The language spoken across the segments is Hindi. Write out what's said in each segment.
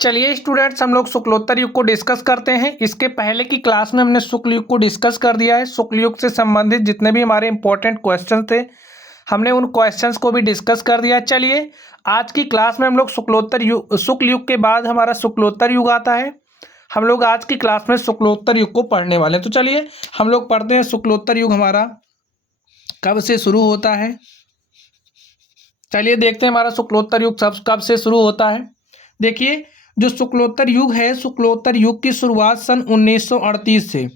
चलिए स्टूडेंट्स, हम लोग शुक्लोत्तर युग को डिस्कस करते हैं। इसके पहले की क्लास में हमने शुक्ल युग को डिस्कस कर दिया है। शुक्ल युग से संबंधित जितने भी हमारे इंपॉर्टेंट क्वेश्चन थे, हमने उन क्वेश्चंस को भी डिस्कस कर दिया। चलिए आज की क्लास में हम लोग शुक्ल युग के बाद हमारा शुक्लोत्तर युग आता है। हम लोग आज की क्लास में शुक्लोत्तर युग को पढ़ने वाले हैं। तो चलिए हम लोग पढ़ते हैं शुक्लोत्तर युग हमारा कब से शुरू होता है। चलिए देखते हैं हमारा शुक्लोत्तर युग कब से शुरू होता है। देखिए, जो शुक्लोत्तर युग है, शुक्लोत्तर युग की शुरुआत सन 1938 से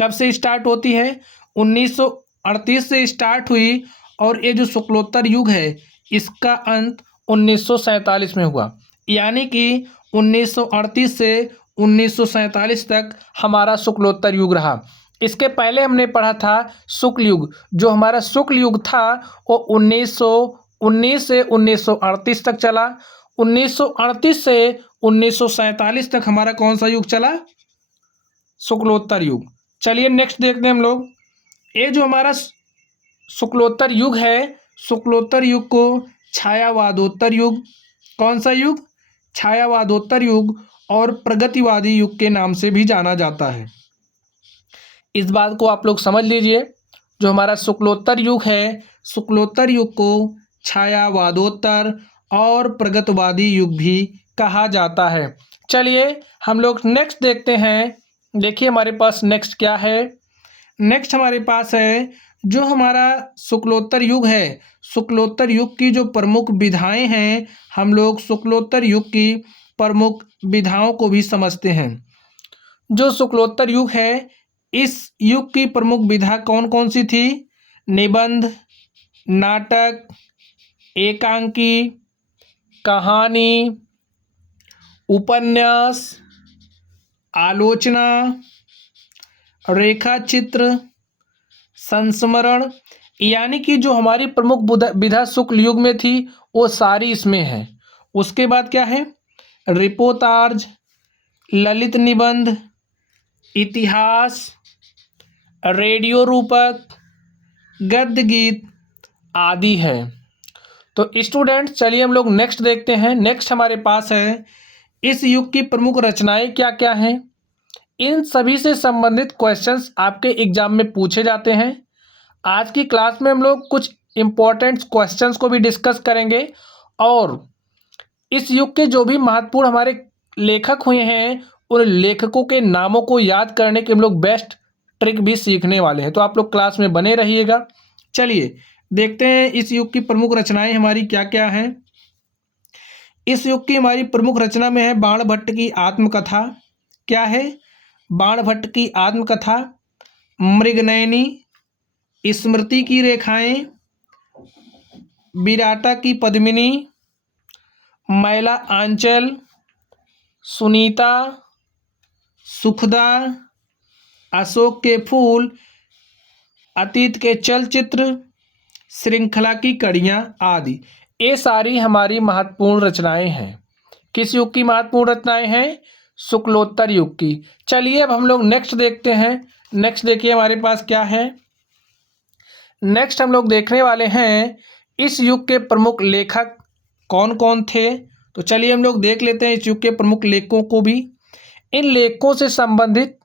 कब से स्टार्ट होती है। 1938 से स्टार्ट हुई और ये जो शुक्लोत्तर युग है इसका अंत 1947 में हुआ। यानी कि 1938 से 1947 तक हमारा शुक्लोत्तर युग रहा। इसके पहले हमने पढ़ा था शुक्ल युग। जो हमारा शुक्ल युग था वो 1919 से 1938 तक चला। 1938 से 1947 तक हमारा कौन सा युग चला? शुक्लोत्तर युग। चलिए नेक्स्ट देखते हैं हम लोग। ये जो हमारा शुक्लोत्तर युग है, शुक्लोत्तर युग को छायावादोत्तर युग, कौन सा युग? छायावादोत्तर युग और प्रगतिवादी युग के नाम से भी जाना जाता है। इस बात को आप लोग समझ लीजिए। जो हमारा शुक्लोत्तर युग है, शुक्लोत्तर युग को छायावादोत्तर और प्रगतिवादी युग भी कहा जाता है। चलिए हम लोग नेक्स्ट देखते हैं। देखिए हमारे पास नेक्स्ट क्या है। नेक्स्ट हमारे पास है जो हमारा शुक्लोत्तर युग है, शुक्लोत्तर युग की जो प्रमुख विधाएं हैं, हम लोग शुक्लोत्तर युग की प्रमुख विधाओं को भी समझते हैं। जो शुक्लोत्तर युग है, इस युग की प्रमुख विधा कौन कौन सी थी? निबंध, नाटक, एकांकी, कहानी, उपन्यास, आलोचना, रेखा चित्र, संस्मरण। यानी कि जो हमारी प्रमुख विधा शुक्ल युग में थी वो सारी इसमें है। उसके बाद क्या है? रिपोर्ताज, ललित निबंध, इतिहास, रेडियो रूपक, गद्य गीत आदि है। तो स्टूडेंट्स चलिए हम लोग नेक्स्ट देखते हैं। नेक्स्ट हमारे पास है इस युग की प्रमुख रचनाएं क्या क्या हैं। इन सभी से संबंधित क्वेश्चंस आपके एग्जाम में पूछे जाते हैं। आज की क्लास में हम लोग कुछ इम्पोर्टेंट क्वेश्चंस को भी डिस्कस करेंगे और इस युग के जो भी महत्वपूर्ण हमारे लेखक हुए हैं उन लेखकों के नामों को याद करने के हम लोग बेस्ट ट्रिक भी सीखने वाले हैं। तो आप लोग क्लास में बने रहिएगा। चलिए देखते हैं इस युग की प्रमुख रचनाएं हमारी क्या क्या हैं। इस युग की हमारी प्रमुख रचना में है बाणभट्ट की आत्मकथा। क्या है? बाणभट्ट की आत्मकथा, मृगनयनी, स्मृति की रेखाएं, विराटा की पद्मिनी, मैला आंचल, सुनीता, सुखदा, अशोक के फूल, अतीत के चलचित्र, श्रृंखला की कड़ियाँ आदि। ये सारी हमारी महत्वपूर्ण रचनाएं हैं। किस युग की महत्वपूर्ण रचनाएं हैं? शुक्लोत्तर युग की। चलिए अब हम लोग नेक्स्ट देखते हैं। नेक्स्ट देखिए हमारे पास क्या है। नेक्स्ट हम लोग देखने वाले हैं इस युग के प्रमुख लेखक कौन कौन थे। तो चलिए हम लोग देख लेते हैं इस युग के प्रमुख लेखकों को भी। इन लेखकों से संबंधित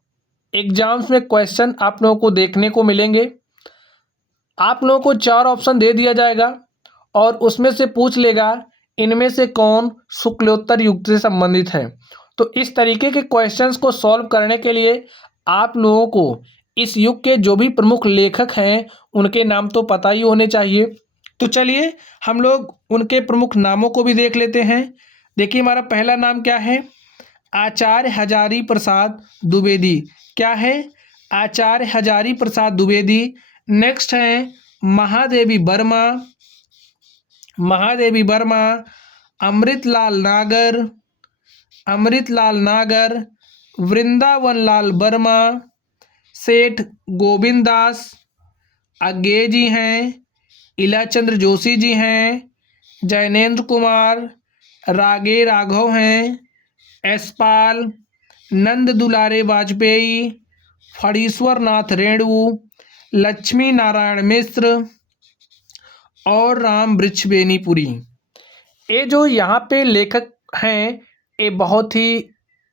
एग्जाम्स में क्वेश्चन आप लोगों को देखने को मिलेंगे। आप लोगों को 4 ऑप्शन दे दिया जाएगा और उसमें से पूछ लेगा इनमें से कौन शुक्लोत्तर युग से संबंधित है। तो इस तरीके के क्वेश्चंस को सॉल्व करने के लिए आप लोगों को इस युग के जो भी प्रमुख लेखक हैं उनके नाम तो पता ही होने चाहिए। तो चलिए हम लोग उनके प्रमुख नामों को भी देख लेते हैं। देखिए हमारा पहला नाम क्या है? आचार्य हजारी प्रसाद द्विवेदी। क्या है? आचार्य हजारी प्रसाद द्विवेदी। नेक्स्ट है महादेवी वर्मा, महादेवी वर्मा, अमृतलाल नागर, अमृतलाल नागर, वृंदावन लाल वर्मा, सेठ गोविंद दास, अज्ञे जी हैं, इलाचंद्र जोशी जी हैं, जैनेन्द्र कुमार, रागे राघव हैं, यशपाल, नंद दुलारे वाजपेयी, फणीश्वर नाथ रेणु, लक्ष्मी नारायण मिश्र और राम वृक्ष बेनीपुरी। ये जो यहाँ पे लेखक हैं ये बहुत ही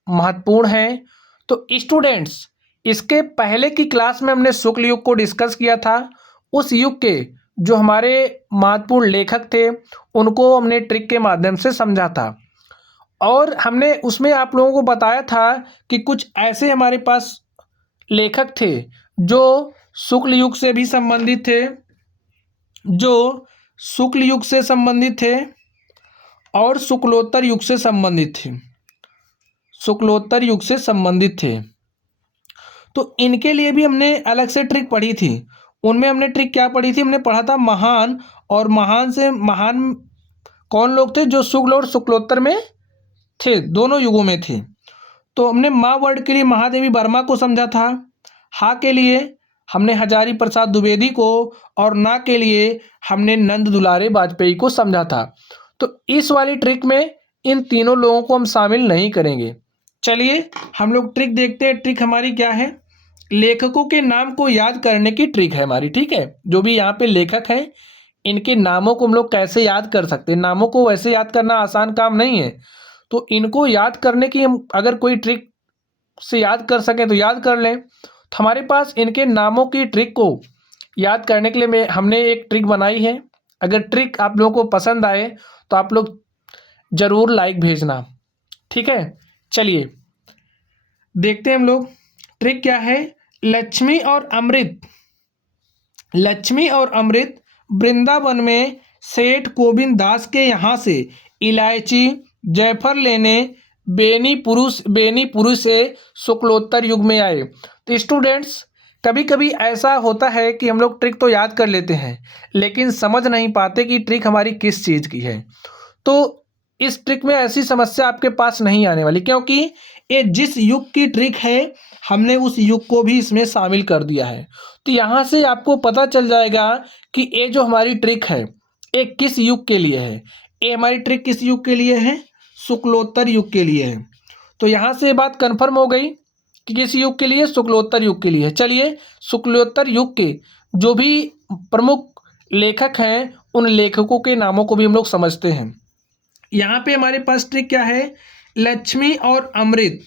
महत्वपूर्ण है। तो स्टूडेंट्स, इसके पहले की क्लास में हमने शुक्ल युग को डिस्कस किया था। उस युग के जो हमारे महत्वपूर्ण लेखक थे उनको हमने ट्रिक के माध्यम से समझा था, और हमने उसमें आप लोगों को बताया था कि कुछ ऐसे हमारे पास लेखक थे जो शुक्ल युग से भी संबंधित थे, जो शुक्ल युग से संबंधित थे और शुक्लोत्तर युग से संबंधित थे, शुक्लोत्तर युग से संबंधित थे। तो इनके लिए भी हमने अलग से ट्रिक पढ़ी थी। उनमें हमने ट्रिक क्या पढ़ी थी? हमने पढ़ा था महान, और महान से महान कौन लोग थे? जो शुक्ल और शुक्लोत्तर में थे, दोनों युगों में थे। तो हमने माँ वर्ड के लिए महादेवी वर्मा को समझा था, हा के लिए हमने हजारी प्रसाद द्विवेदी को, और ना के लिए हमने नंद दुलारे वाजपेयी को समझा था। तो इस वाली ट्रिक में इन तीनों लोगों को हम शामिल नहीं करेंगे। चलिए हम लोग ट्रिक देखते हैं। ट्रिक हमारी क्या है? लेखकों के नाम को याद करने की ट्रिक है हमारी, ठीक है। जो भी यहाँ पे लेखक हैं इनके नामों को हम लोग कैसे याद कर सकते हैं? नामों को वैसे याद करना आसान काम नहीं है, तो इनको याद करने की हम अगर कोई ट्रिक से याद कर सकें तो याद कर लें। तो हमारे पास इनके नामों की ट्रिक को याद करने के लिए हमने एक ट्रिक बनाई है। अगर ट्रिक आप लोगों को पसंद आए तो आप लोग ज़रूर लाइक भेजना, ठीक है। चलिए देखते हैं हम लोग ट्रिक क्या है। लक्ष्मी और अमृत, लक्ष्मी और अमृत वृंदावन में सेठ गोविंद दास के यहाँ से इलायची जायफल लेने बेनीपुर से शुक्लोत्तर युग में आए। तो स्टूडेंट्स, कभी कभी ऐसा होता है कि हम लोग ट्रिक तो याद कर लेते हैं लेकिन समझ नहीं पाते कि ट्रिक हमारी किस चीज़ की है। तो इस ट्रिक में ऐसी समस्या आपके पास नहीं आने वाली, क्योंकि ये जिस युग की ट्रिक है हमने उस युग को भी इसमें शामिल कर दिया है। तो यहाँ से आपको पता चल जाएगा कि ये जो हमारी ट्रिक है ये किस युग के लिए है। ये हमारी ट्रिक किस युग के लिए है? शुक्लोत्तर युग के लिए है। तो यहाँ से बात कन्फर्म हो गई कि किस युग के लिए? शुक्लोत्तर युग के लिए। चलिए शुक्लोत्तर युग के जो भी प्रमुख लेखक हैं उन लेखकों के नामों को भी हम लोग समझते हैं। यहाँ पे हमारे पास ट्रिक क्या है? लक्ष्मी और अमृत,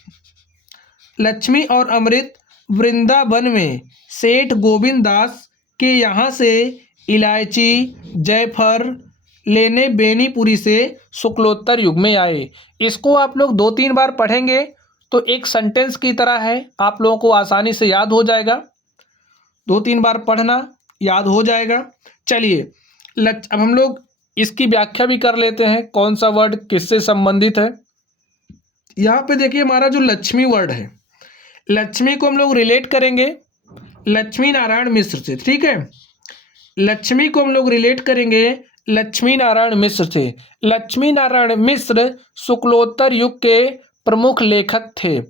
लक्ष्मी और अमृत वृंदावन में सेठ गोविंद दास के यहाँ से इलायची जायफल लेने बेनीपुरी से शुक्लोत्तर युग में आए। इसको आप लोग 2-3 बार पढ़ेंगे तो एक सेंटेंस की तरह है, आप लोगों को आसानी से याद हो जाएगा। 2-3 बार पढ़ना, याद हो जाएगा। चलिए अब हम लोग इसकी व्याख्या भी कर लेते हैं, कौन सा वर्ड किससे संबंधित है। यहाँ पे देखिए हमारा जो लक्ष्मी वर्ड है, लक्ष्मी को हम लोग रिलेट करेंगे लक्ष्मी नारायण मिश्र से, ठीक है। लक्ष्मी को हम लोग रिलेट करेंगे लक्ष्मी नारायण मिश्र से। लक्ष्मी नारायण मिश्र शुक्लोत्तर युग के प्रमुख लेखक थे।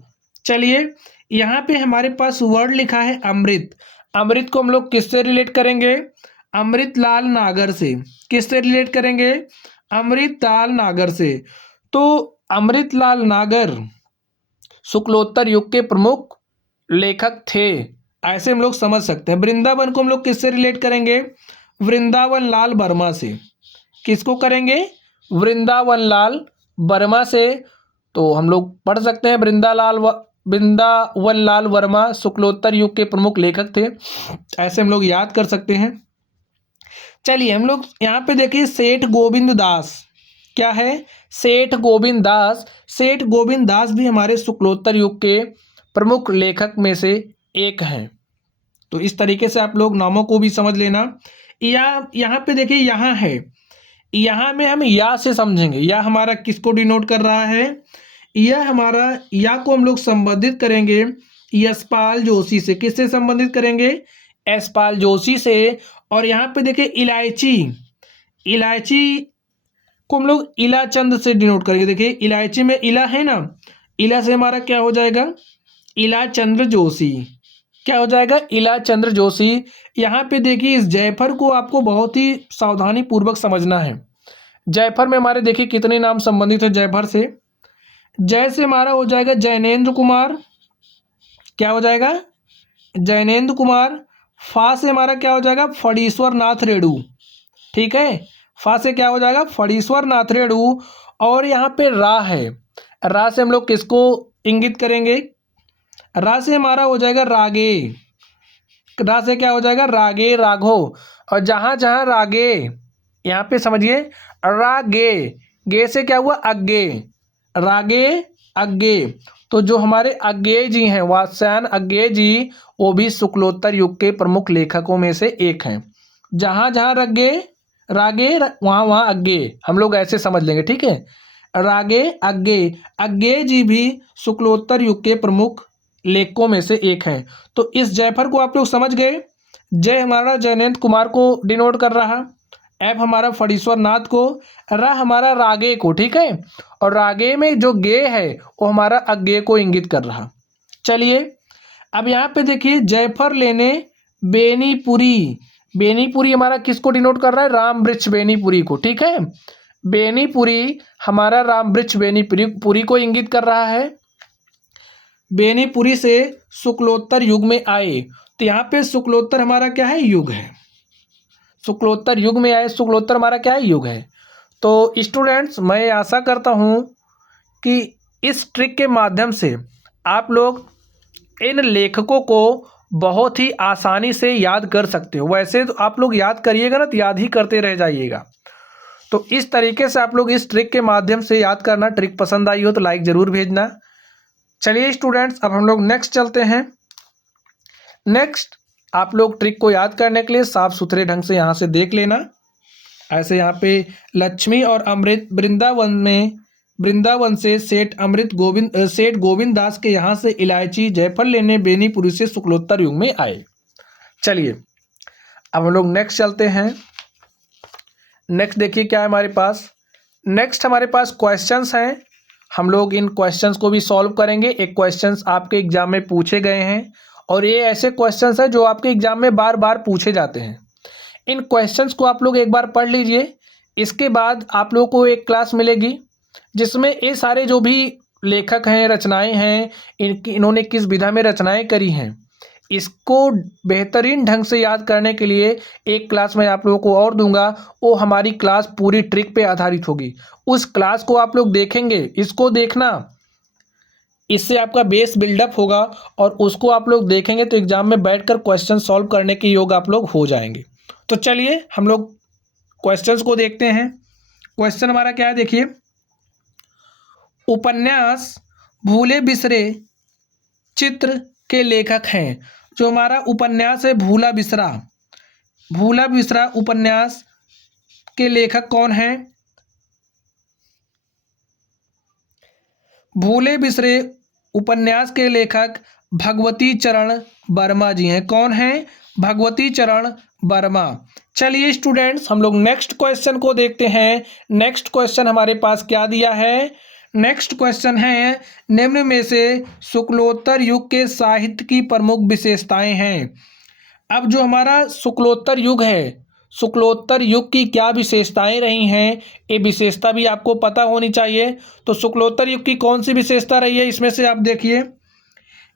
चलिए यहाँ पे हमारे पास वर्ड लिखा है अमृत। अमृत को हम लोग किससे रिलेट करेंगे? अमृतलाल नागर से। किससे रिलेट करेंगे? अमृतलाल नागर से। तो अमृतलाल नागर शुक्लोत्तर युग के प्रमुख लेखक थे, ऐसे हम लोग समझ सकते हैं। वृंदावन को हम लोग किससे रिलेट करेंगे? वृंदावन लाल वर्मा से। किसको करेंगे? वृंदावन लाल वर्मा से। तो हम लोग पढ़ सकते हैं वृंदावन लाल वर्मा शुक्लोत्तर युग के प्रमुख लेखक थे, ऐसे हम लोग याद कर सकते हैं। चलिए हम लोग यहाँ पे देखिए सेठ गोविंद दास, क्या है? सेठ गोविंद दास। सेठ गोविंद दास भी हमारे शुक्लोत्तर युग के प्रमुख लेखक में से एक हैं। तो इस तरीके से आप लोग नामों को भी समझ लेना। यहाँ पे देखिए यहाँ है, यहाँ में हम या से समझेंगे। या हमारा किसको डिनोट कर रहा है? यह हमारा या को हम लोग संबंधित करेंगे यशपाल जोशी से। किससे संबंधित करेंगे? यशपाल जोशी से। और यहाँ पे देखिए इलायची, इलायची को हम लोग इला चंद से डिनोट करेंगे। देखिए इलायची में इला है ना, इला से हमारा क्या हो जाएगा? इला चंद्र जोशी। क्या हो जाएगा? इला चंद्र जोशी। यहाँ पे देखिए इस जायफल को आपको बहुत ही सावधानी पूर्वक समझना है। जायफल में हमारे देखिए कितने नाम संबंधित है जायफल से। जय से हमारा हो जाएगा जैनेन्द्र कुमार। क्या हो जाएगा? जैनेन्द्र कुमार। फा से हमारा क्या हो जाएगा? फणीश्वर नाथ रेणु, ठीक है। फा से क्या हो जाएगा? फणीश्वर नाथ रेणु। और यहाँ पे रा है, रा से हम लोग किसको इंगित करेंगे? रा से हमारा हो जाएगा रागे। रा से क्या हो जाएगा? रागे, राघो। और जहाँ जहाँ रागे, यहाँ पे समझिए रागे, गे से क्या हुआ? अग्गे, रागे अग्गे। तो जो हमारे अज्ञेय जी हैं, वात्स्यायन अज्ञेय जी, वो भी शुक्लोत्तर युग के प्रमुख लेखकों में से एक हैं। जहाँ जहाँ रगे रागे वहाँ वहाँ अज्ञेय, हम लोग ऐसे समझ लेंगे, ठीक है। रागे अज्ञेय, अज्ञेय जी भी शुक्लोत्तर युग के प्रमुख लेखकों में से एक हैं। तो इस जयफर को आप लोग समझ गए। जय हमारा जयनेंद्र कुमार को डिनोट कर रहा, एफ हमारा फणीश्वर नाथ को, रा हमारा रागे को, ठीक है। और रागे में जो गे है वो हमारा अज्ञेय को इंगित कर रहा। चलिए अब यहाँ पे देखिए, जयफर लेने बेनीपुरी, बेनीपुरी हमारा किसको डिनोट कर रहा है? राम वृक्ष बेनीपुरी को, ठीक है। बेनीपुरी हमारा राम वृक्ष बेनीपुरी को इंगित कर रहा है। बेनीपुरी से शुक्लोत्तर युग में आए, तो यहाँ पे शुक्लोत्तर हमारा क्या है? युग है। शुक्लोत्तर युग में आए, शुक्लोत्तर हमारा क्या है? युग है। तो स्टूडेंट्स, मैं आशा करता हूँ कि इस ट्रिक के माध्यम से आप लोग इन लेखकों को बहुत ही आसानी से याद कर सकते हो। वैसे तो आप लोग याद करिएगा ना तो याद ही करते रह जाइएगा। तो इस तरीके से आप लोग इस ट्रिक के माध्यम से याद करना। ट्रिक पसंद आई हो तो लाइक ज़रूर भेजना। चलिए स्टूडेंट्स, अब हम लोग नेक्स्ट चलते हैं। नेक्स्ट आप लोग ट्रिक को याद करने के लिए साफ सुथरे ढंग से यहाँ से देख लेना। ऐसे यहाँ पे लक्ष्मी और अमृत वृंदावन से सेठ गोविंद दास के यहाँ से इलायची जयफल लेने बेनीपुरी से शुक्लोत्तर युग में आए। चलिए अब हम लोग नेक्स्ट चलते हैं। नेक्स्ट देखिए क्या है हमारे पास। नेक्स्ट हमारे पास क्वेश्चंस हैं, हम लोग इन क्वेश्चंस को भी सॉल्व करेंगे। एक क्वेश्चंस आपके एग्जाम में पूछे गए हैं और ये ऐसे क्वेश्चंस हैं जो आपके एग्जाम में बार बार पूछे जाते हैं। इन क्वेश्चंस को आप लोग एक बार पढ़ लीजिए। इसके बाद आप लोगों को एक क्लास मिलेगी जिसमें ये सारे जो भी लेखक हैं, रचनाएं हैं, इन्होंने किस विधा में रचनाएं करी हैं, इसको बेहतरीन ढंग से याद करने के लिए एक क्लास मैं आप लोगों को और दूंगा। वो हमारी क्लास पूरी ट्रिक पे आधारित होगी। उस क्लास को आप लोग देखेंगे, इसको देखना, इससे आपका बेस बिल्डअप होगा और उसको आप लोग देखेंगे तो एग्जाम में बैठकर क्वेश्चन सॉल्व करने के योग आप लोग हो जाएंगे। तो चलिए हम लोग क्वेश्चंस को देखते हैं। क्वेश्चन हमारा क्या है देखिए। उपन्यास भूले बिसरे चित्र के लेखक हैं। जो हमारा उपन्यास है भूला बिसरा उपन्यास के लेखक कौन हैं? भूले बिसरे उपन्यास के लेखक भगवती चरण वर्मा जी हैं। कौन हैं? भगवती चरण वर्मा। चलिए स्टूडेंट्स, हम लोग नेक्स्ट क्वेश्चन को देखते हैं। नेक्स्ट क्वेश्चन हमारे पास क्या दिया है? नेक्स्ट क्वेश्चन है, निम्न में से शुक्लोत्तर युग के साहित्य की प्रमुख विशेषताएं हैं। अब जो हमारा शुक्लोत्तर युग है, शुक्लोत्तर युग की क्या विशेषताएं रही हैं, ये विशेषता भी आपको पता होनी चाहिए। तो शुक्लोत्तर युग की कौन सी विशेषता रही है इसमें से आप देखिए।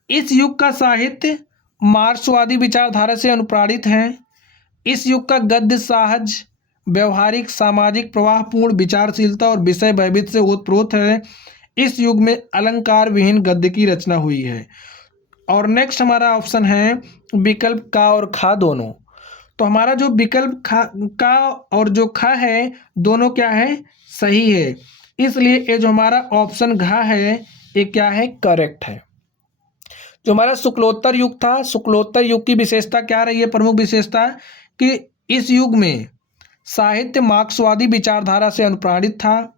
इस युग का साहित्य मार्क्सवादी विचारधारा से अनुप्राणित है। इस युग का गद्य सहज, व्यवहारिक, सामाजिक, प्रवाहपूर्ण, विचारशीलता और विषय वैविध्य से ओतप्रोत है। इस युग में अलंकार विहीन गद्य की रचना हुई है। और नेक्स्ट हमारा ऑप्शन है विकल्प का और खा दोनों। तो हमारा जो विकल्प का और जो खा है दोनों क्या है? सही है। इसलिए ये जो हमारा ऑप्शन घा है ये क्या है? करेक्ट है। जो हमारा शुक्लोत्तर युग था, शुक्लोत्तर युग की विशेषता क्या रही है? प्रमुख विशेषता कि इस युग में साहित्य मार्क्सवादी विचारधारा से अनुप्राणित था।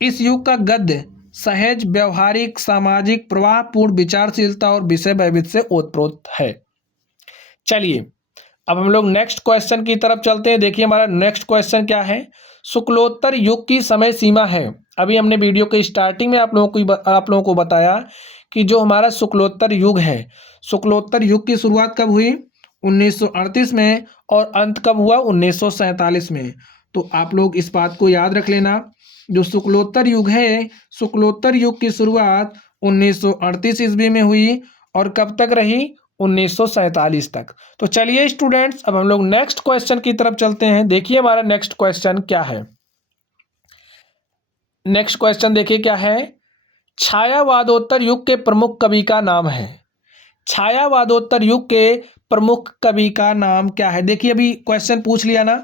इस युग का गद्य सहज, व्यवहारिक, सामाजिक, प्रवाहपूर्ण, विचारशीलता और विषय वैविध्य से ओतप्रोत है। चलिए अब हम लोग नेक्स्ट क्वेश्चन की तरफ चलते हैं। देखिए हमारा नेक्स्ट क्वेश्चन क्या है। शुक्लोत्तर युग की समय सीमा है। अभी हमने वीडियो के स्टार्टिंग में आप लोगों को बताया कि जो हमारा शुक्लोत्तर युग है, शुक्लोत्तर युग की शुरुआत कब हुई? 1938 में और अंत कब हुआ? 1947 में। तो आप लोग इस बात को याद रख लेना। जो शुक्लोत्तर युग है, शुक्लोत्तर युग की शुरुआत 1938 ईस्वी में हुई और कब तक रही? 1947 तक। तो चलिए स्टूडेंट्स, अब हम लोग नेक्स्ट क्वेश्चन की तरफ चलते हैं। देखिए हमारा नेक्स्ट क्वेश्चन क्या है। नेक्स्ट क्वेश्चन देखिए क्या है। छायावादोत्तर युग के प्रमुख कवि का नाम है। छायावादोत्तर युग के प्रमुख कवि का नाम क्या है? देखिए अभी क्वेश्चन पूछ लिया ना।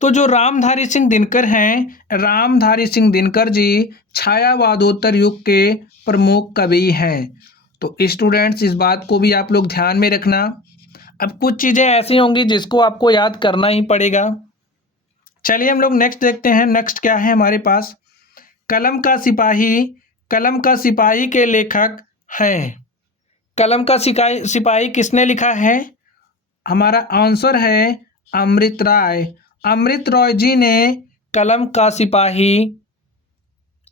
तो जो रामधारी सिंह दिनकर हैं, रामधारी सिंह दिनकर जी छायावादोत्तर युग के प्रमुख कवि हैं। तो स्टूडेंट्स इस बात को भी आप लोग ध्यान में रखना। अब कुछ चीज़ें ऐसी होंगी जिसको आपको याद करना ही पड़ेगा। चलिए हम लोग नेक्स्ट देखते हैं। नेक्स्ट क्या है हमारे पास? कलम का सिपाही। कलम का सिपाही के लेखक हैं। कलम का सिपाही किसने लिखा है? हमारा आंसर है अमृत राय। अमृत रॉय जी ने कलम का सिपाही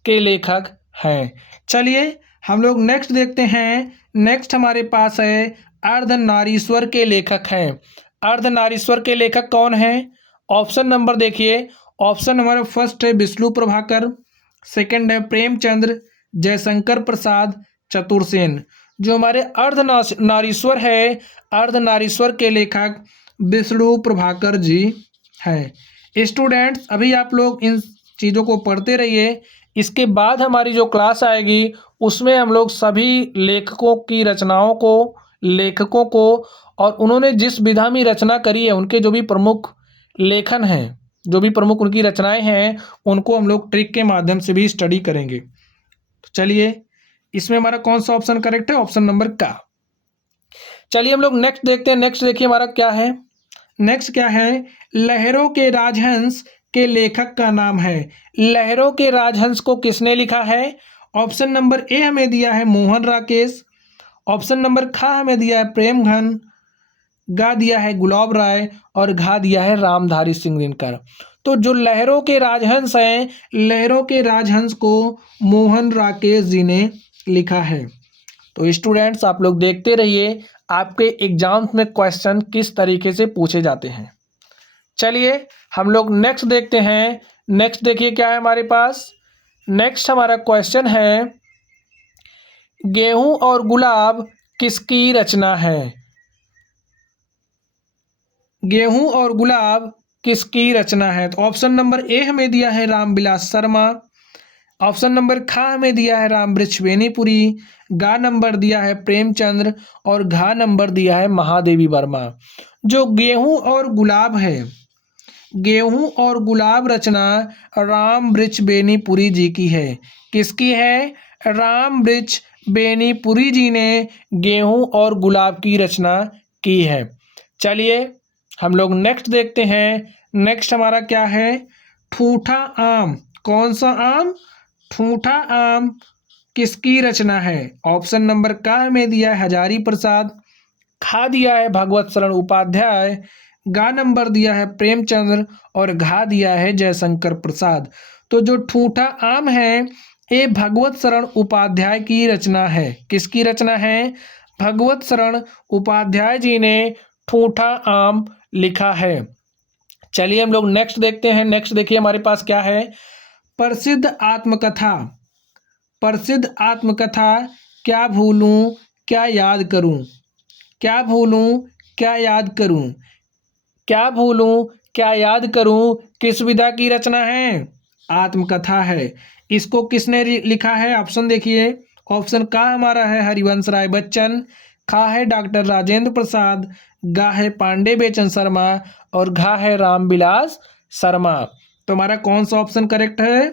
के लेखक हैं। चलिए हम लोग नेक्स्ट देखते हैं। नेक्स्ट हमारे पास है अर्धनारीश्वर के लेखक हैं। अर्धनारीश्वर के लेखक कौन हैं? ऑप्शन नंबर देखिए। ऑप्शन हमारा फर्स्ट है विष्णु प्रभाकर, सेकंड है प्रेमचंद्र, जयशंकर प्रसाद, चतुरसेन। जो हमारे अर्धनारीश्वर है, अर्धनारीश्वर के लेखक विष्णु प्रभाकर जी है। स्टूडेंट्स अभी आप लोग इन चीज़ों को पढ़ते रहिए। इसके बाद हमारी जो क्लास आएगी उसमें हम लोग सभी लेखकों की रचनाओं को, लेखकों को और उन्होंने जिस विधा में रचना करी है उनके जो भी प्रमुख लेखन हैं, जो भी प्रमुख उनकी रचनाएं हैं, उनको हम लोग ट्रिक के माध्यम से भी स्टडी करेंगे। तो चलिए इसमें हमारा कौन सा ऑप्शन करेक्ट है? ऑप्शन नंबर का। चलिए हम लोग नेक्स्ट देखते हैं। नेक्स्ट देखिए हमारा क्या है। नेक्स्ट क्या है? लहरों के राजहंस के लेखक का नाम है। लहरों के राजहंस को किसने लिखा है? ऑप्शन नंबर ए हमें दिया है मोहन राकेश, ऑप्शन नंबर ख हमें दिया है प्रेमघन, गा दिया है गुलाब राय और घा दिया है रामधारी सिंह दिनकर। तो जो लहरों के राजहंस हैं, लहरों के राजहंस को मोहन राकेश जी ने लिखा है। तो स्टूडेंट्स आप लोग देखते रहिए आपके एग्जाम्स में क्वेश्चन किस तरीके से पूछे जाते हैं। चलिए हम लोग नेक्स्ट देखते हैं। नेक्स्ट देखिए क्या है हमारे पास। नेक्स्ट हमारा क्वेश्चन है गेहूं और गुलाब किसकी रचना है? गेहूं और गुलाब किसकी रचना है? तो ऑप्शन नंबर ए हमें दिया है रामविलास शर्मा, ऑप्शन नंबर ख हमें दिया है रामवृक्ष बेनीपुरी, गा नंबर दिया है प्रेमचंद्र और घा नंबर दिया है महादेवी वर्मा। जो गेहूं और गुलाब है, गेहूं और गुलाब रचना रामवृक्ष बेनीपुरी जी की है। किसकी है? रामवृक्ष बेनीपुरी जी ने गेहूं और गुलाब की रचना की है। चलिए हम लोग नेक्स्ट देखते हैं। नेक्स्ट हमारा क्या है? ठूठा आम। कौन सा आम? ठूठा आम किसकी रचना है? ऑप्शन नंबर का हमें दिया है हजारी प्रसाद, खा दिया है भगवत शरण उपाध्याय, गा नंबर दिया है प्रेमचंद्र और घा दिया है जयशंकर प्रसाद। तो जो ठूठा आम है ये भगवत शरण उपाध्याय की रचना है। किसकी रचना है? भगवत शरण उपाध्याय जी ने ठूठा आम लिखा है। चलिए हम लोग नेक्स्ट देखते हैं। नेक्स्ट देखिए हमारे पास क्या है। प्रसिद्ध आत्मकथा। प्रसिद्ध आत्मकथा क्या भूलूं क्या याद करूं? क्या भूलूं क्या याद करूं? क्या भूलूं क्या याद करूं किस विधा की रचना है? आत्मकथा है। इसको किसने लिखा है? ऑप्शन देखिए। ऑप्शन का हमारा है हरिवंश राय बच्चन, खा है डॉक्टर राजेंद्र प्रसाद, गा है पांडे बेचन शर्मा और घा है रामविलास शर्मा। तो हमारा कौन सा ऑप्शन करेक्ट है?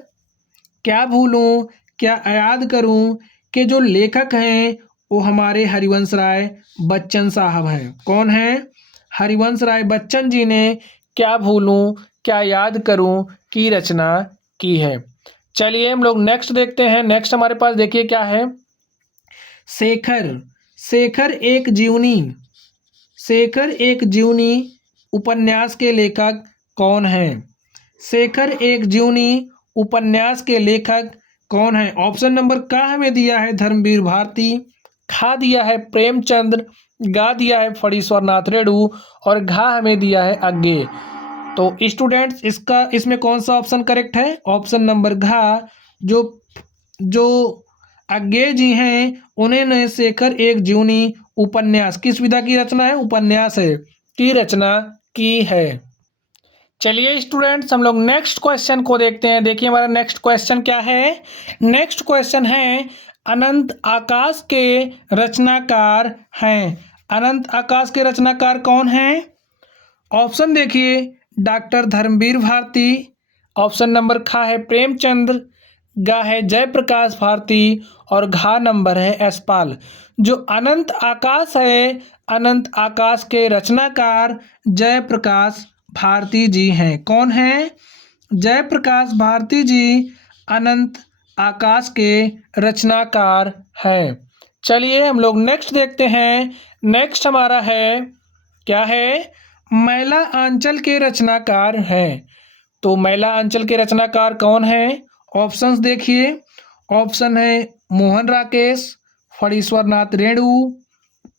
क्या भूलूं क्या याद करूं के जो लेखक हैं वो हमारे हरिवंश राय बच्चन साहब हैं। कौन है? हरिवंश राय बच्चन जी ने क्या भूलूं क्या याद करूं की रचना की है। चलिए हम लोग नेक्स्ट देखते हैं। नेक्स्ट हमारे पास देखिए क्या है। शेखर। शेखर एक जीवनी। शेखर एक जीवनी उपन्यास के लेखक कौन है? शेखर एक जीवनी उपन्यास के लेखक कौन है? ऑप्शन नंबर का हमें दिया है धर्मवीर भारती, खा दिया है प्रेमचंद्र, गा दिया है फणीश्वर नाथ रेणु और घा हमें दिया है अज्ञे। तो स्टूडेंट्स इसमें कौन सा ऑप्शन करेक्ट है? ऑप्शन नंबर घा। जो अज्ञे जी हैं उन्होंने शेखर एक जीवनी उपन्यास किस विधा की रचना है? उपन्यास है की रचना की है। चलिए स्टूडेंट्स, हम लोग नेक्स्ट क्वेश्चन को देखते हैं। देखिए हमारा नेक्स्ट क्वेश्चन क्या है। नेक्स्ट क्वेश्चन है, अनंत आकाश के रचनाकार हैं। अनंत आकाश के रचनाकार कौन हैं? ऑप्शन देखिए, doctor Dharmvir Bharti. Option number खा है प्रेमचंद्र, गा है जयप्रकाश भारती और घा नंबर है यशपाल। जो अनंत आकाश है, अनंत आकाश के रचनाकार जयप्रकाश भारती जी हैं। कौन हैं? जयप्रकाश भारती जी अनंत आकाश के रचनाकार हैं। चलिए हम लोग नेक्स्ट देखते हैं। नेक्स्ट हमारा है, क्या है? मैला आंचल के रचनाकार हैं। तो मैला आंचल के रचनाकार कौन हैं? ऑप्शंस देखिए। ऑप्शन है मोहन राकेश, फणीश्वर नाथ रेणु,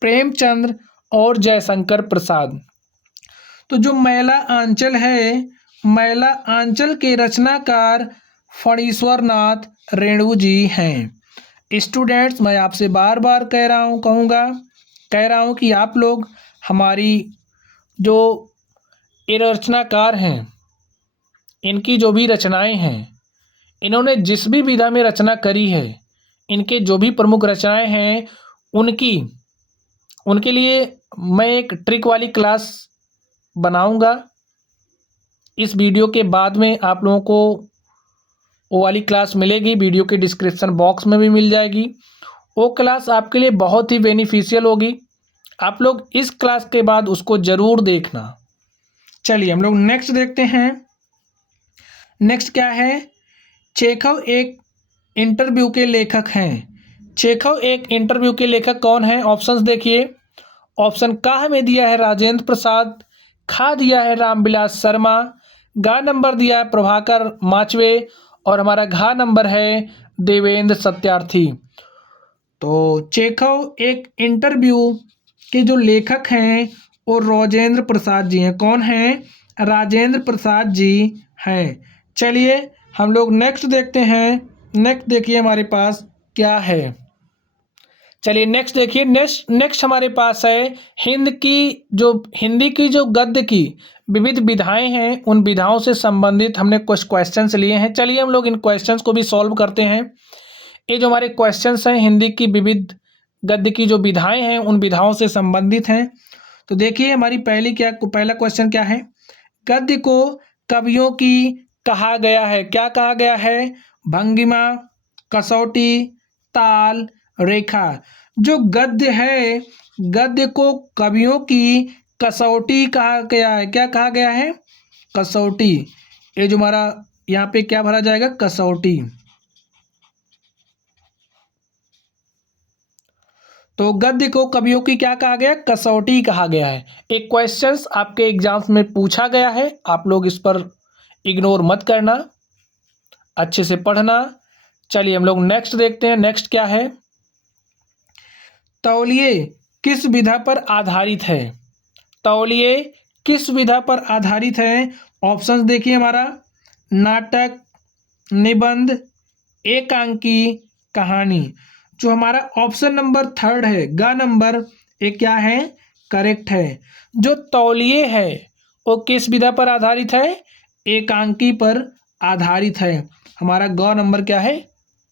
प्रेमचंद्र और जयशंकर प्रसाद। तो जो मैला आंचल है, मैला आंचल के रचनाकार फणीश्वर नाथ रेणु जी हैं। स्टूडेंट्स, मैं आपसे बार बार कह रहा हूँ कि आप लोग हमारी जो ये रचनाकार हैं, इनकी जो भी रचनाएं हैं, इन्होंने जिस भी विधा में रचना करी है, इनके जो भी प्रमुख रचनाएं हैं, उनके लिए मैं एक ट्रिक वाली क्लास बनाऊंगा। इस वीडियो के बाद में आप लोगों को वो वाली क्लास मिलेगी, वीडियो के डिस्क्रिप्शन बॉक्स में भी मिल जाएगी। वो क्लास आपके लिए बहुत ही बेनिफिशियल होगी। आप लोग इस क्लास के बाद उसको ज़रूर देखना। चलिए हम लोग नेक्स्ट देखते हैं। नेक्स्ट क्या है? चेखव एक इंटरव्यू के लेखक हैं। चेखव एक इंटरव्यू के लेखक कौन हैं? ऑप्शंस देखिए। ऑप्शन का में दिया है राजेंद्र प्रसाद, खा दिया है रामविलास शर्मा, गा नंबर दिया है प्रभाकर माचवे और हमारा घा नंबर है देवेंद्र सत्यार्थी। तो चेखव एक इंटरव्यू के जो लेखक हैं वो राजेंद्र प्रसाद जी हैं। कौन हैं? राजेंद्र प्रसाद जी हैं। चलिए हम लोग नेक्स्ट देखते हैं। नेक्स्ट देखिए हमारे पास क्या है। चलिए नेक्स्ट देखिए। नेक्स्ट हमारे पास है हिंदी की जो गद्य की विविध विधाएं हैं, उन विधाओं से संबंधित हमने कुछ क्वेश्चंस लिए हैं। चलिए हम लोग इन क्वेश्चंस को भी सॉल्व करते हैं। ये जो हमारे क्वेश्चंस हैं, हिंदी की विविध गद्य की जो विधाएं हैं, उन विधाओं से संबंधित हैं। तो देखिए हमारी पहला क्वेश्चन क्या है? गद्य को कवियों की कहा गया है। क्या कहा गया है? भंगिमा, कसौटी, ताल, रेखा। जो गद्य है, गद्य को कवियों की कसौटी कहा गया है। क्या कहा गया है? कसौटी। ये जो हमारा यहाँ पे क्या भरा जाएगा? कसौटी। तो गद्य को कवियों की क्या कहा गया? कसौटी कहा गया है। एक क्वेश्चंस आपके एग्जाम्स में पूछा गया है, आप लोग इस पर इग्नोर मत करना, अच्छे से पढ़ना। चलिए हम लोग नेक्स्ट देखते हैं। नेक्स्ट क्या है? तौलिए किस विधा पर आधारित है? तौलिए किस विधा पर आधारित है? ऑप्शंस देखिए हमारा, नाटक, निबंध, एकांकी, कहानी। जो हमारा ऑप्शन नंबर थर्ड है, ग नंबर, ये क्या है? करेक्ट है। जो तौलिए है वो किस विधा पर आधारित है? एकांकी पर आधारित है। हमारा ग नंबर क्या है?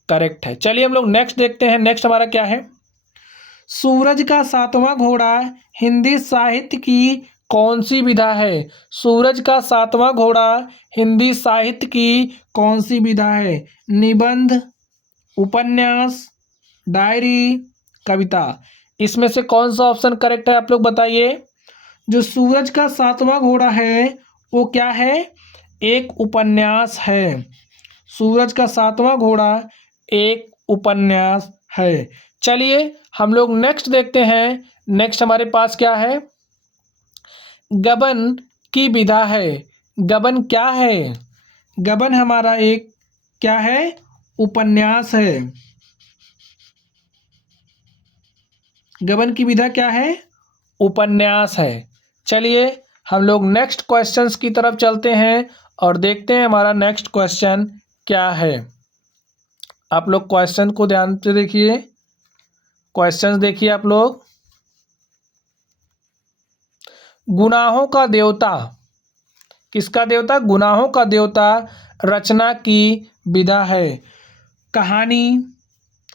करेक्ट है। चलिए हम लोग नेक्स्ट देखते हैं। नेक्स्ट हमारा क्या है? सूरज का सातवां घोड़ा हिंदी साहित्य की कौन सी विधा है? सूरज का सातवां घोड़ा हिंदी साहित्य की कौन सी विधा है? निबंध, उपन्यास, डायरी, कविता। इसमें से कौन सा ऑप्शन करेक्ट है, आप लोग बताइए। जो सूरज का सातवां घोड़ा है वो क्या है? एक उपन्यास है। सूरज का सातवां घोड़ा एक उपन्यास है। चलिए हम लोग नेक्स्ट देखते हैं। नेक्स्ट हमारे पास क्या है? गबन की विधा है। गबन क्या है? गबन हमारा एक क्या है? उपन्यास है। गबन की विधा क्या है? उपन्यास है। चलिए हम लोग नेक्स्ट क्वेश्चंस की तरफ चलते हैं और देखते हैं हमारा नेक्स्ट क्वेश्चन क्या है। आप लोग क्वेश्चन को ध्यान से देखिए। क्वेश्चंस देखिए आप लोग। गुनाहों का देवता किसका देवता? गुनाहों का देवता रचना की विधा है। कहानी,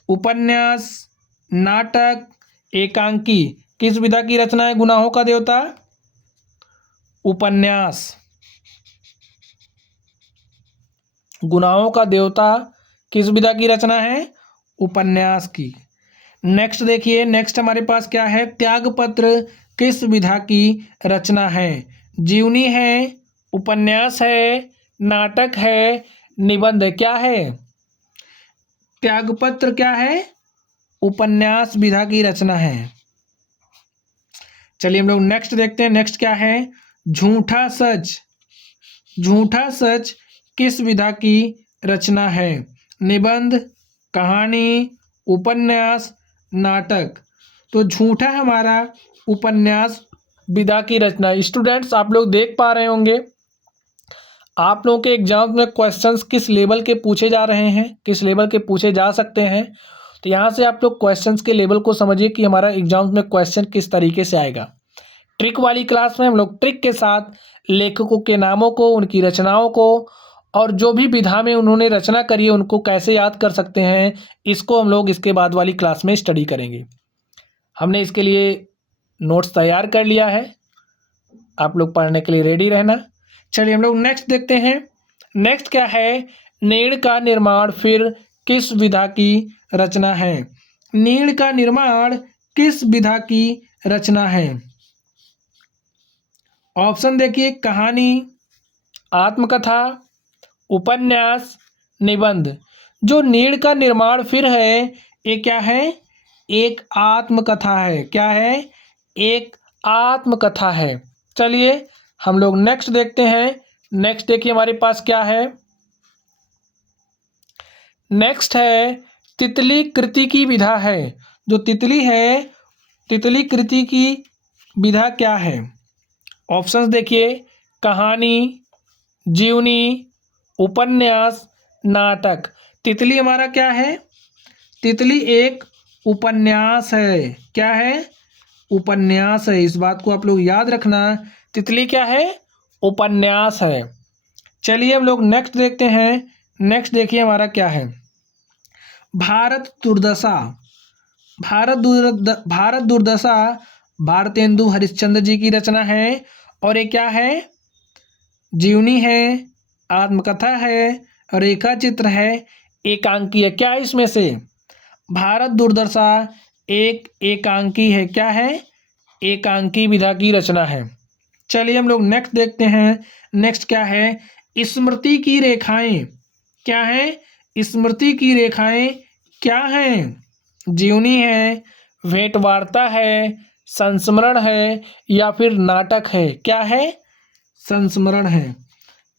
उपन्यास, नाटक, एकांकी, किस विधा की रचना है गुनाहों का देवता? उपन्यास। गुनाहों का देवता किस विधा की रचना है? उपन्यास की। नेक्स्ट देखिए, नेक्स्ट हमारे पास क्या है? त्यागपत्र किस विधा की रचना है? जीवनी है, उपन्यास है, नाटक है, निबंध है। क्या है? त्यागपत्र क्या है? उपन्यास विधा की रचना है। चलिए हम लोग नेक्स्ट देखते हैं। नेक्स्ट क्या है? झूठा सच। झूठा सच किस विधा की रचना है? निबंध, कहानी, उपन्यास, नाटक। तो झूठा हमारा उपन्यास विधा की रचना। स्टूडेंट्स आप लोग देख पा रहे होंगे आप लोगों के एग्जाम में क्वेश्चंस किस लेवल के पूछे जा रहे हैं, किस लेवल के पूछे जा सकते हैं। तो यहाँ से आप लोग क्वेश्चंस के लेवल को समझिए कि हमारा एग्जाम में क्वेश्चन किस तरीके से आएगा। ट्रिक वाली क्लास में हम लोग ट्रिक के साथ लेखकों के नामों को, उनकी रचनाओं को और जो भी विधा में उन्होंने रचना करी है उनको कैसे याद कर सकते हैं, इसको हम लोग इसके बाद वाली क्लास में स्टडी करेंगे। हमने इसके लिए नोट्स तैयार कर लिया है, आप लोग पढ़ने के लिए रेडी रहना। चलिए हम लोग नेक्स्ट देखते हैं। नेक्स्ट क्या है? नीड़ का निर्माण फिर किस विधा की रचना है? नीड़ का निर्माण किस विधा की रचना है? ऑप्शन देखिए, कहानी, आत्मकथा, उपन्यास, निबंध। जो नीड़ का निर्माण फिर है ये क्या है? एक आत्मकथा है। क्या है? एक आत्मकथा है। चलिए हम लोग नेक्स्ट देखते हैं। नेक्स्ट देखिए हमारे पास क्या है? नेक्स्ट है तितली कृति की विधा है। जो तितली है, तितली कृति की विधा क्या है? ऑप्शंस देखिए, कहानी, जीवनी, उपन्यास, नाटक। तितली हमारा क्या है? तितली एक उपन्यास है। क्या है? उपन्यास है। इस बात को आप लोग याद रखना, तितली क्या है? उपन्यास है। चलिए हम लोग नेक्स्ट देखते हैं। नेक्स्ट देखिए हमारा क्या है? भारत दुर्दशा। भारत दुर्दशा भारतेंदु हरिश्चंद्र जी की रचना है। और ये क्या है? जीवनी है, आत्मकथा है, रेखा चित्र है, एकांकी है। क्या है इसमें से? भारत दुर्दशा एक एकांकी है। क्या है? एकांकी विधा की रचना है। चलिए हम लोग नेक्स्ट देखते हैं। नेक्स्ट क्या है? स्मृति की रेखाएं। क्या है? स्मृति की रेखाएं क्या हैं? जीवनी है, भेंट वार्ता है, संस्मरण है या फिर नाटक है। क्या है? संस्मरण है।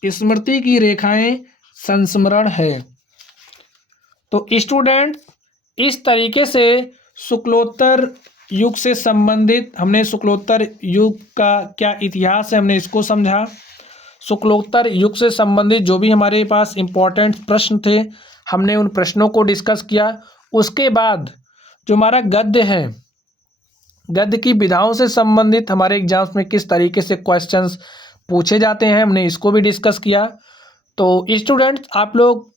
स्मृति की रेखाएं संस्मरण है। तो स्टूडेंट इस तरीके से शुक्लोत्तर युग से संबंधित हमने शुक्लोत्तर युग का क्या इतिहास है हमने इसको समझा। शुक्लोत्तर युग से संबंधित जो भी हमारे पास इम्पोर्टेंट प्रश्न थे हमने उन प्रश्नों को डिस्कस किया। उसके बाद जो हमारा गद्य है, गद्य की विधाओं से संबंधित हमारे एग्जाम्स में किस तरीके से क्वेश्चंस पूछे जाते हैं हमने इसको भी डिस्कस किया। तो स्टूडेंट्स आप लोग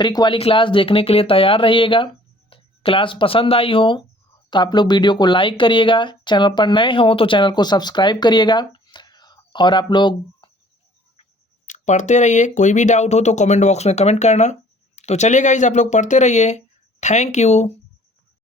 ट्रिक वाली क्लास देखने के लिए तैयार रहिएगा। क्लास पसंद आई हो तो आप लोग वीडियो को लाइक करिएगा, चैनल पर नए हो तो चैनल को सब्सक्राइब करिएगा और आप लोग पढ़ते रहिए। कोई भी डाउट हो तो कमेंट बॉक्स में कमेंट करना। तो चलिए गाइस आप लोग पढ़ते रहिए। Thank you.